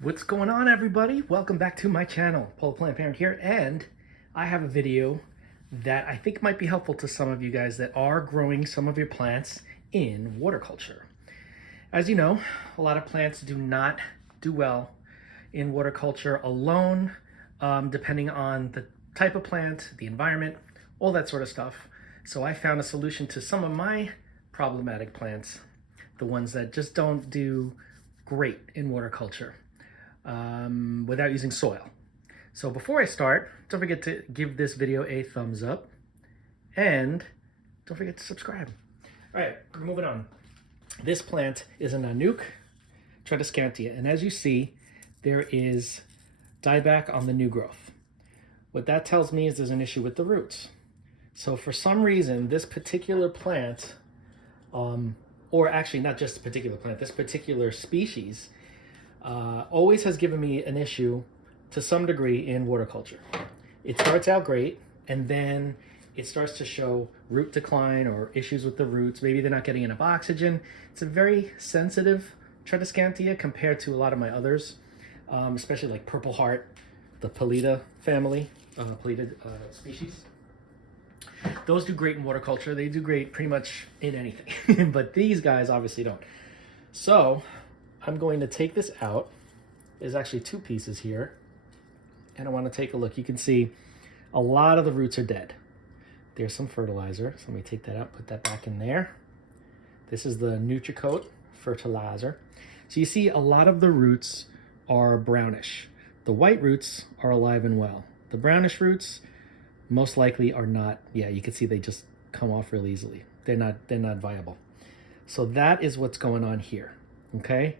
What's going on, everybody? Welcome back to my channel. Polar Plant Parent here, and I have a video that I think might be helpful to some of you guys that are growing some of your plants in water culture. As you know, a lot of plants do not do well in water culture alone, depending on the type of plant, the environment, all that sort of stuff. So I found a solution to some of my problematic plants, the ones that just don't do great in water culture. Without using soil. So before I start, don't forget to give this video a thumbs up and don't forget to subscribe. All right, we're moving on. This plant is a Nanook Tradescantia, and as you see, there is dieback on the new growth. What that tells me is there's an issue with the roots. So for some reason, this particular plant, or actually not just a particular plant, this particular species always has given me an issue to some degree in water culture. It starts out great, and then it starts to show root decline or issues with the roots. Maybe they're not getting enough oxygen. It's a very sensitive Tradescantia compared to a lot of my others, especially like Purple Heart, the Pita family, Pita species. Those do great in water culture. They do great pretty much in anything, but these guys obviously don't. So I'm going to take this out. There's actually two pieces here, and I want to take a look. You can see a lot of the roots are dead. There's some fertilizer, so let me take that out, put that back in there. This is the NutriCoat fertilizer. So you see a lot of the roots are brownish. The white roots are alive and well. The brownish roots most likely are not. Yeah, you can see they just come off real easily. They're not viable. So that is what's going on here. Okay.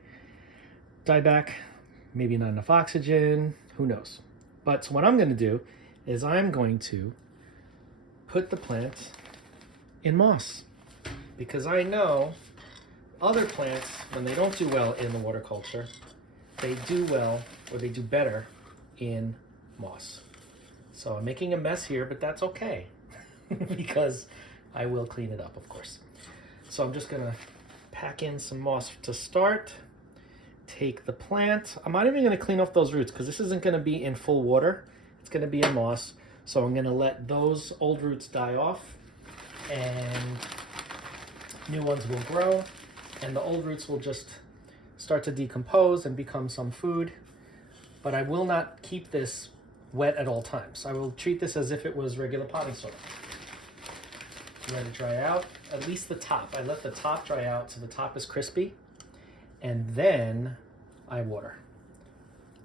Dieback, maybe not enough oxygen, who knows. But so what I'm going to do is I'm going to put the plant in moss, because I know other plants, when they don't do well in the water culture, they do well, or they do better in moss. So I'm making a mess here, but that's okay because I will clean it up, of course. So I'm just going to pack in some moss to start. Take the plant. I'm not even going to clean off those roots because this isn't going to be in full water. It's going to be in moss. So I'm going to let those old roots die off and new ones will grow, and the old roots will just start to decompose and become some food. But I will not keep this wet at all times. I will treat this as if it was regular potting soil. Let it dry out, at least the top. I let the top dry out so the top is crispy, and then I water.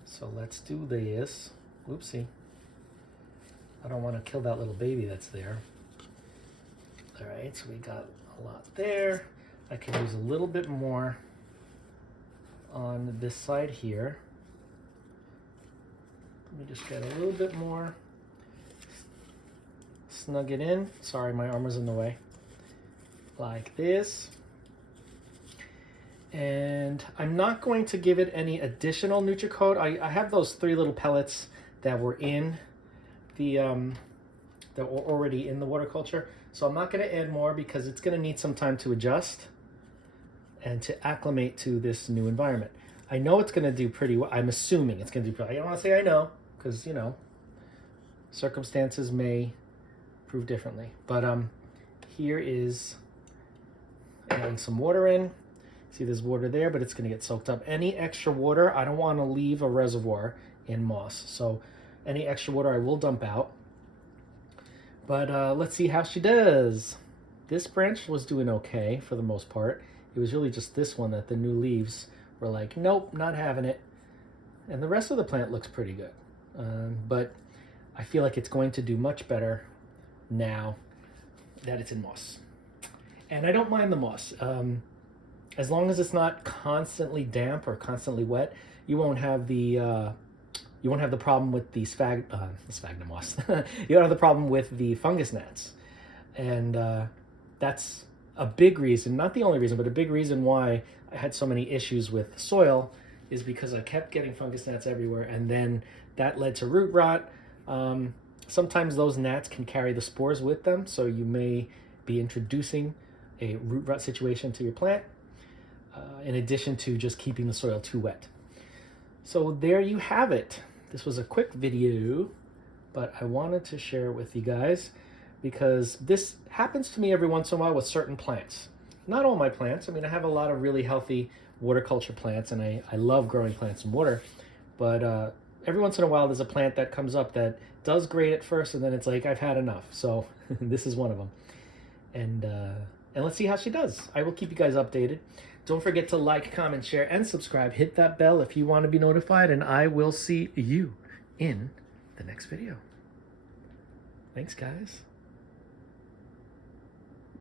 So let's do this. Oopsie. I don't want to kill that little baby that's there. All right, so we got a lot there. I could use a little bit more on this side here. Let me just get a little bit more. Snug it in. Sorry, my arm was in the way. Like this. And I'm not going to give it any additional NutriCoat. I have those 3 little pellets that were in the that were already in the water culture. So I'm not going to add more because it's going to need some time to adjust and to acclimate to this new environment. I know it's going to do pretty well. I'm assuming it's going to do pretty well. I don't want to say I know because, you know, circumstances may prove differently. But here is adding some water in. See, there's water there, but it's going to get soaked up. Any extra water, I don't want to leave a reservoir in moss. So any extra water I will dump out. But let's see how she does. This branch was doing okay for the most part. It was really just this one that the new leaves were like, nope, not having it. And the rest of the plant looks pretty good. But I feel like it's going to do much better now that it's in moss. And I don't mind the moss. As long as it's not constantly damp or constantly wet, you won't have the problem with the sphagnum moss. You don't have the problem with the fungus gnats, and that's a big reason, not the only reason, but a big reason why I had so many issues with soil is because I kept getting fungus gnats everywhere, and then that led to root rot. Sometimes those gnats can carry the spores with them, so you may be introducing a root rot situation to your plant, in addition to just keeping the soil too wet. So there you have it. This was a quick video, but I wanted to share it with you guys because this happens to me every once in a while with certain plants. Not all my plants. I mean, I have a lot of really healthy water culture plants, and I love growing plants in water. But every once in a while, there's a plant that comes up that does great at first, and then it's like, I've had enough. So this is one of them. And let's see how she does. I will keep you guys updated. Don't forget to like, comment, share, and subscribe. Hit that bell if you want to be notified, and I will see you in the next video. Thanks, guys.